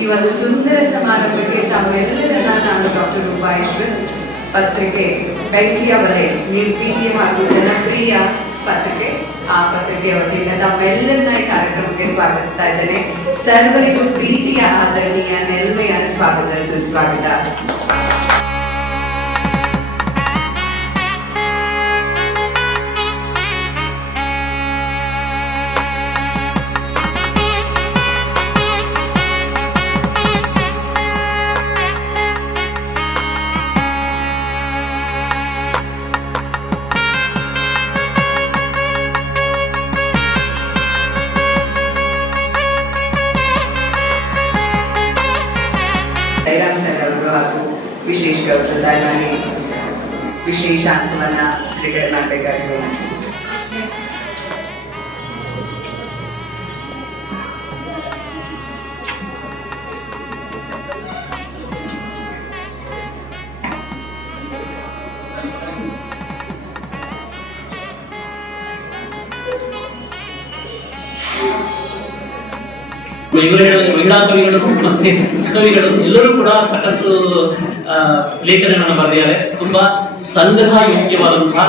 ಈ ಒಂದು ಸುಂದರ ಸಮಾರಂಭಕ್ಕೆ ತಾವೆಲ್ಲರನ್ನ ನಾನು ಡಾಕ್ಟರ್ ರೂಪಾಯೇಶ್ವರ್ ಪತ್ರಿಕೆ ಬೆಂಕಿಯ ಬಲೆ ನಿರ್ಭೀತಿ ಹಾಗೂ ಜನಪ್ರಿಯ ಪತ್ರಿಕೆ. ಆ ಪತ್ರಿಕೆಯ ವತಿಯಿಂದ ತಾವೆಲ್ಲರನ್ನ ಈ ಕಾರ್ಯಕ್ರಮಕ್ಕೆ ಸ್ವಾಗತಿಸ್ತಾ ಇದ್ದೇನೆ. ಸರ್ವರಿಗೂ ಪ್ರೀತಿಯ ಆದರಣೀಯ ನೆಲ್ಮೆಯ ಸ್ವಾಗತ, ಸುಸ್ವಾಗತ. dahil may appreciation ko na trigger na trigger ko. ಇವರುಗಳು ಮಹಿಳಾ ಕವಿಗಳು ಮತ್ತೆ ಕವಿಗಳು ಎಲ್ಲರೂ ಕೂಡ ಸಾಕಷ್ಟು ಲೇಖನಗಳನ್ನು ಬರೆದಿದ್ದಾರೆ. ತುಂಬಾ ಸಂಗ್ರಹ ಯೋಗ್ಯವಾದಂತಹ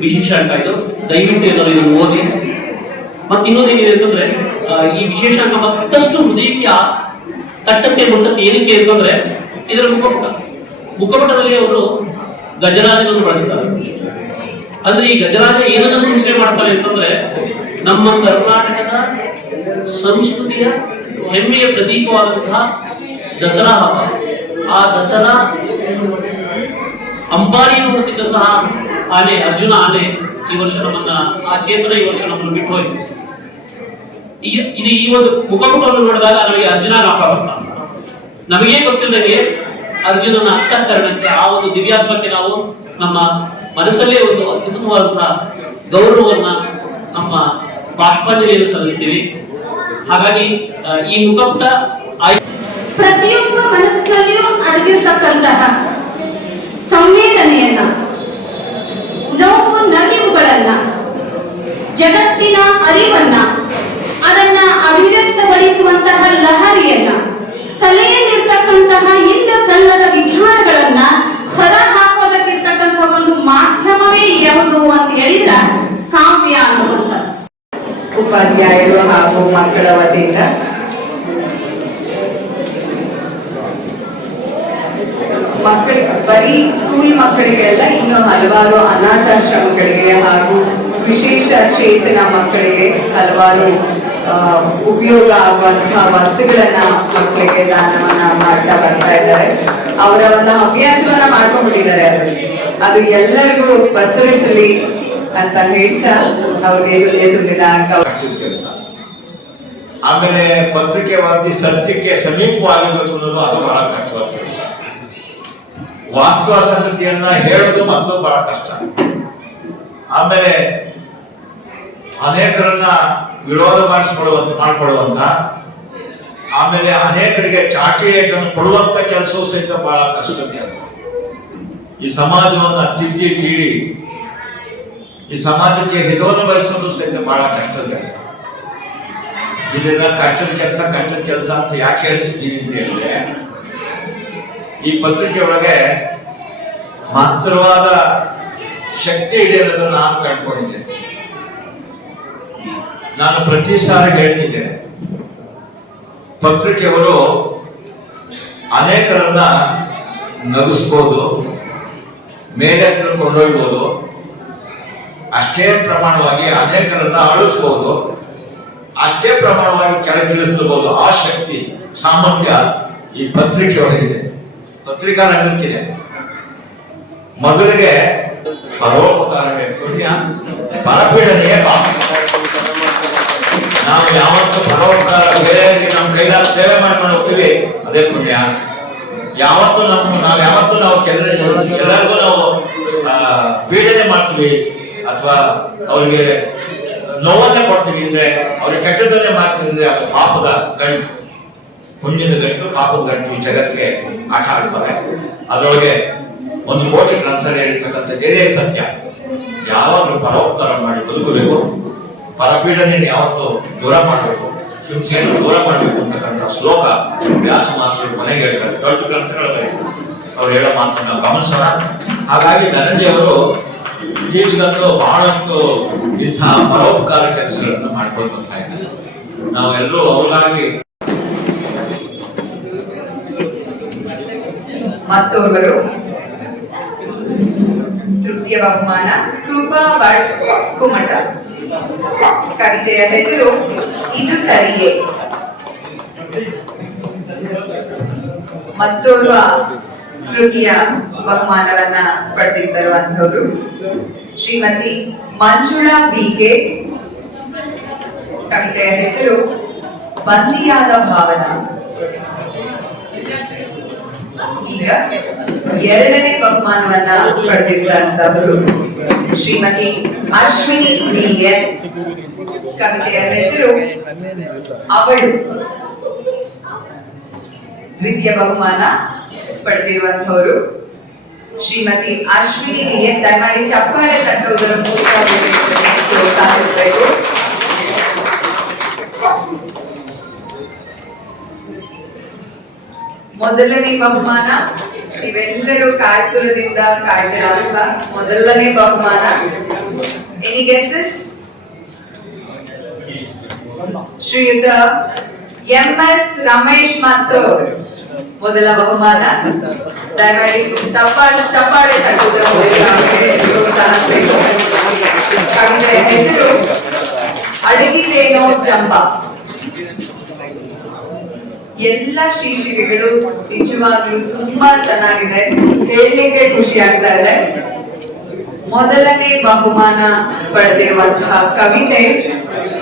ವಿಶೇಷ ಅಂಕ ಇದು. ದಯವಿಟ್ಟು ಎಲ್ಲರೂ ಇದನ್ನು ಓದಿ. ಮತ್ತೆ ಇನ್ನೊಂದು ಏನಿದೆ ಅಂತಂದ್ರೆ ಈ ವಿಶೇಷ ಅಂಕ ಮತ್ತಷ್ಟು ಹೃದಯಕ್ಕೆ ತಟ್ಟಕ್ಕೆ ಮುಟ್ಟಕ್ಕೆ ಏನಕ್ಕೆ ಅಂತಂದ್ರೆ ಇದರ ಮುಖಪುಟ. ಮುಖಪುಟದಲ್ಲಿ ಅವರು ಗಜರಾಜನನ್ನು ಬಳಸ್ತಾರೆ ಅಂದ್ರೆ ಈ ಗಜರಾಜ ಏನನ್ನ ಸೂಚನೆ ಮಾಡ್ತಾರೆ ಅಂತಂದ್ರೆ, ನಮ್ಮ ಕರ್ನಾಟಕದ ಸಂಸ್ಕೃತಿಯ ಹೆಮ್ಮೆಯ ಪ್ರತೀಕವಾದಂತಹ ದಸರಾ ಹಬ್ಬ ಆ ದಸರಾ ಅಂಬಾರಿಯನ್ನು ಹೊತ್ತಿದ್ದಂತಹ ಆನೆ, ಅರ್ಜುನ ಆನೆ ಈ ವರ್ಷ ನಮ್ಮನ್ನ, ಆ ಚೇತನ ಈ ವರ್ಷ ನಮ್ಮನ್ನು ಬಿಟ್ಟು ಇದು ಈ ಒಂದು ಮುಖಮುಖವನ್ನು ನೋಡಿದಾಗ ನಮಗೆ ಅರ್ಜುನ ಜ್ಞಾಪಕ. ನಮಗೆ ಗೊತ್ತಿಲ್ಲದಂಗೆ ಅರ್ಜುನನ ಅಂತಃಕರಣಕ್ಕೆ ಆ ಒಂದು ದಿವ್ಯಾತ್ಮಕ್ಕೆ ನಾವು ನಮ್ಮ ಮನಸ್ಸಲ್ಲೇ ಒಂದು ಅದ್ಭುತವಾದಂತಹ ಗೌರವವನ್ನ ಬಾಷ್ಪಾಂಜಲಿಯನ್ನು ಸಲ್ಲಿಸ್ತೀವಿ. ಹಾಗಾಗಿ ಈ ಮುಖಪುಟ ಪ್ರತಿಯೊಬ್ಬ ಮನಸ್ಸಿನಲ್ಲಿಯೂ ಅಡಗಿರ್ತಕ್ಕಂತಹ ಸಂವೇದನೆಯನ್ನ ನೋವು ನಲಿವುಗಳನ್ನ ಜಗತ್ತಿನ ಅರಿವನ್ನ ಮಕ್ಕಳಿಗೆ ಬರೀ ಸ್ಕೂಲ್ ಮಕ್ಕಳಿಗೆಲ್ಲ ಇನ್ನು ಹಲವಾರು ಅನಾಥಾಶ್ರಮಗಳಿಗೆ ಹಾಗೂ ವಿಶೇಷ ಚೇತನ ಮಕ್ಕಳಿಗೆ ಹಲವಾರು ಉಪಯೋಗ ಆಗುವಂತಹ ವಸ್ತುಗಳನ್ನ ಮಕ್ಕಳಿಗೆ ದಾನವನ್ನ ಮಾಡ್ತಾ ಬರ್ತಾ ಇದ್ದಾರೆ. ಅವರ ಒಂದು ಹವ್ಯಾಸವನ್ನ ಮಾಡ್ಕೊಂಡ್ಬಿಟ್ಟಿದ್ದಾರೆ ಅದು ಎಲ್ಲರಿಗೂ ಪಸರಿಸಲಿ ಅಂತ ಹೇಳ್ತಾ ಅವ್ರಿಗೆ ಎದುರು ಕೆಲಸ. ಆಮೇಲೆ ಪತ್ರಿಕೆ ವರದಿ ಸತ್ಯಕ್ಕೆ ಸಮೀಪವಾಗಿರ್ಬೇಕು ಅನ್ನೋದು ಅದು ಬಹಳ ಕಷ್ಟವಾದ ಕೆಲಸ ವಾಸ್ತವ ಸಂಗತಿಯನ್ನ ಹೇಳೋದು ಮತ್ತು ಬಹಳ ಕಷ್ಟ. ಆಮೇಲೆ ಅನೇಕರನ್ನ ವಿರೋಧ ಮಾಡಿಸಿಕೊಳ್ಳುವಂತ, ಮಾಡಿಕೊಳ್ಳುವಂತ, ಆಮೇಲೆ ಅನೇಕರಿಗೆ ಚಾಟಿಯನ್ನು ಕೊಡುವಂತ ಕೆಲಸವೂ ಸಹಿತ ಬಹಳ ಕಷ್ಟ ಕೆಲಸ. ಈ ಸಮಾಜವನ್ನು ತಿದ್ದಿ ತೀಡಿ, ಈ ಸಮಾಜಕ್ಕೆ ಹಿತವನ್ನು ಬಯಸೋದು ಸಹಿತ ಬಹಳ ಕಷ್ಟದ ಕೆಲಸ. ಇದನ್ನ ಕಟ್ಟದ ಕೆಲಸ ಕಟ್ಟದ ಕೆಲಸ ಅಂತ ಯಾಕೆ ಹೇಳ್ತಿದ್ದೀನಿ ಅಂತ ಹೇಳಿದ್ರೆ, ಈ ಪತ್ರಿಕೆ ಒಳಗೆ ಮಾತ್ರವಾದ ಶಕ್ತಿ ಇದೆ ಅನ್ನೋದನ್ನ ನಾನು ಕಂಡುಕೊಂಡಿದ್ದೆ. ನಾನು ಪ್ರತಿ ಸಾರ ಹೇಳ್ತಿದ್ದೆ ಪತ್ರಿಕೆಯವರು ಅನೇಕರನ್ನ ನಗಿಸ್ಬೋದು, ಮೇಲೆ ಕೊಂಡೊಯ್ಬೋದು ಅಷ್ಟೇ ಪ್ರಮಾಣವಾಗಿ ಅನೇಕರನ್ನ ಅಳಿಸ್ಬೋದು ಅಷ್ಟೇ ಪ್ರಮಾಣವಾಗಿ ಕೆಳಗಿಳಿಸಬಹುದು ಆ ಶಕ್ತಿ ಸಾಮರ್ಥ್ಯ ಈ ಪತ್ರಿಕೆ ಒಳಗಿದೆ ಪತ್ರಿಕಾ ರಂಗಕ್ಕಿದೆ. ಮೊದಲಿಗೆ ಪರೋಪಕಾರವೇ ಪುಣ್ಯ ನಾವು ಯಾವತ್ತು ಪರೋಪಕಾರ ಬೇರೆಯವರಿಗೆ ನಮ್ಮ ಕೈಲಾದ ಸೇವೆ ಮಾಡ್ಕೊಂಡು ಹೋಗ್ತೀವಿ, ಅದೇ ಪುಣ್ಯ. ಯಾವತ್ತು ನಮ್ಮ, ನಾವು ಯಾವತ್ತು ನಾವು ಕೆಲ ಎಲ್ಲರಿಗೂ ನಾವು ಪೀಡನೆ ಮಾಡ್ತೀವಿ, ಅಥವಾ ಅವ್ರಿಗೆ ನೋವನ್ನೇ ಕೊಡ್ತೀವಿ ಅಂದ್ರೆ ಅವ್ರಿಗೆ ಕೆಟ್ಟದನ್ನೇ ಮಾಡ್ತೀವಿ ಅಂದ್ರೆ ಅದು ಪಾಪದ ಗಂಟು. ಹುಣ್ಣಿನ ಗಂಟು, ಪಾಪದ ಗಂಟು ಜಗತ್ತಿಗೆ ಆಟ ಆಡ್ತಾರೆ. ಅದರೊಳಗೆ ಒಂದು ಕೋಟಿ ಗ್ರಂಥ ಹೇಳಿರ್ತಕ್ಕಂಥದ್ದು ಇದೇ ಸತ್ಯ. ಯಾವಾಗಲೂ ಪರೋಪಕಾರ ಮಾಡಿ ಬದುಕಬೇಕು. ಪರಪೀಡನೆ ಯಾವತ್ತು ದೂರ ಮಾಡಬೇಕು. ಹಿಂಸೆಯನ್ನು ದೂರ ಮಾಡಬೇಕು ಅಂತಕ್ಕಂಥ ಶ್ಲೋಕ ವ್ಯಾಸ ಮಹರ್ಷಿ ಮನೆಗೆ ಹೇಳ್ತಾರೆ. ದೊಡ್ಡ ಗ್ರಂಥಗಳ ಬರೀತಾರೆ. ಅವ್ರು ಹೇಳೋ ಮಾತನ್ನ ಗಮನಿಸೋಣ. ಹಾಗಾಗಿ ಧನಂಜಯ ಅವರು ಇತ್ತೀಚೆಗಂತೂ ಬಹಳಷ್ಟು ಇಂತಹ ಪರೋಪಕಾರ ಕೆಲಸಗಳನ್ನು ಮಾಡ್ಕೊಂಡು ಬರ್ತಾ ಇದ್ದಾರೆ. ನಾವೆಲ್ಲರೂ ಅವರಾಗಿ ಮತ್ತೊಬ್ಬರು. ತೃತೀಯ ಬಹುಮಾನ, ಕೃಪಾ ಭಟ್ ಕುಮಟ. ಕವಿತೆಯ ಹೆಸರು, ಇದು ಸರಿಯೇ ಮತ್ತೋರ್ವ ತೃತೀಯ ಬಹುಮಾನವನ್ನ ಪಡೆದಿದ್ದರುವಂತವರು ಶ್ರೀಮತಿ ಮಂಜುಳಾ ಬಿಕೆ ಕವಿತೆಯ ಹೆಸರು ಬಂದಿಯಾದ ಭಾವನಾ. ಈಗ ಎರಡನೇ ಬಹುಮಾನವನ್ನ ಪಡೆದಿರುವಂತವರು ಶ್ರೀಮತಿ ಅಶ್ವಿನಿ ಬಿಎನ್ ಕವಿತೆಯ ಹೆಸರು ಅವಳು. ದ್ವಿತೀಯ ಬಹುಮಾನ ಪಡೆದಿರುವಂತವರು ಶ್ರೀಮತಿ ಅಶ್ವಿನಿ ದಯಮಾಡಿ ಚಪ್ಪಾಳೆ ತಟ್ಟುವುದರ ಮೂಲಕ ಮೊದಲನೇ ಬಹುಮಾನ ಇವೆಲ್ಲರೂ ಕಾಯ್ತುರದಿಂದ ಕಾಯ್ದಿರುವಂತ ಮೊದಲನೇ ಬಹುಮಾನ. ಎನಿ ಶ್ರೀಯುತ ಎಂ ಎಸ್ ರಮೇಶ್ ಮತ್ತು ಮೊದಲ ಬಹುಮಾನ? ದಯಮಾಡಿ ತಪ್ಪಾಡು ಚಪ್ಪಾಳೆ ತಟ್ಟುವುದರ ಕವಿತೆಯ ಹೆಸರು ಅಡಗಿದೇನೋ ಜಂಬ ಎಲ್ಲ ಶೀರ್ಷಿಕೆಗಳು ನಿಜವಾಗ್ಲೂ ತುಂಬಾ ಚೆನ್ನಾಗಿದೆ. ಹೇಳಲಿಕ್ಕೆ ಖುಷಿ ಆಗ್ತಾ ಇದೆ. ಮೊದಲನೇ ಬಹುಮಾನ ಪಡೆದಿರುವಂತಹ ಕವಿತೆ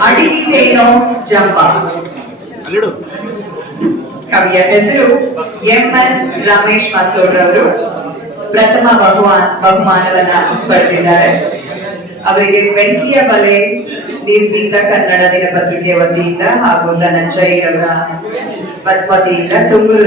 ಅಡಿಗಿರೇನೋ ಜಂಬ ಕವಿಯ ಹೆಸರು ಎಂ ಎಸ್ ರಮೇಶ್ ಮತ್ತೋಡ್ರವರು ಪ್ರಥಮ ಬಹುಮಾನ, ಬಹುಮಾನವನ್ನ ಪಡೆದಿದ್ದಾರೆ ಅವರಿಗೆ ಬೆಂಕಿಯ ಬಲೆ ನಿರ್ಮಿತ ಕನ್ನಡ ದಿನಪತ್ರಿಕೆಯ ವತಿಯಿಂದ ಹಾಗೂ ಧನಂಜಯರವರ ವತಿಯಿಂದ ತುಂಗುರು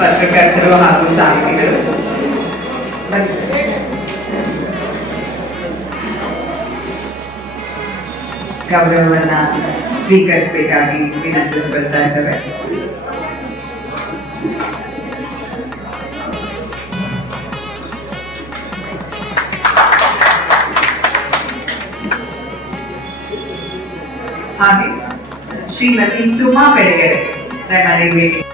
ಪತ್ರಕರ್ತರು ಹಾಗೂ ಸಾಹಿತಿಗಳು. ಗೌರವವನ್ನ ಸ್ವೀಕರಿಸಬೇಕಾಗಿ ವಿನಂತಿಸಿಕೊಳ್ತಾ ಇದ್ದೇವೆ ಹಾಗೆ ಶ್ರೀಮತಿ ಸುಮಾ ಬೆಳಗೆರೆ ದಯಮಾಡಿ ವೇದಿಕೆ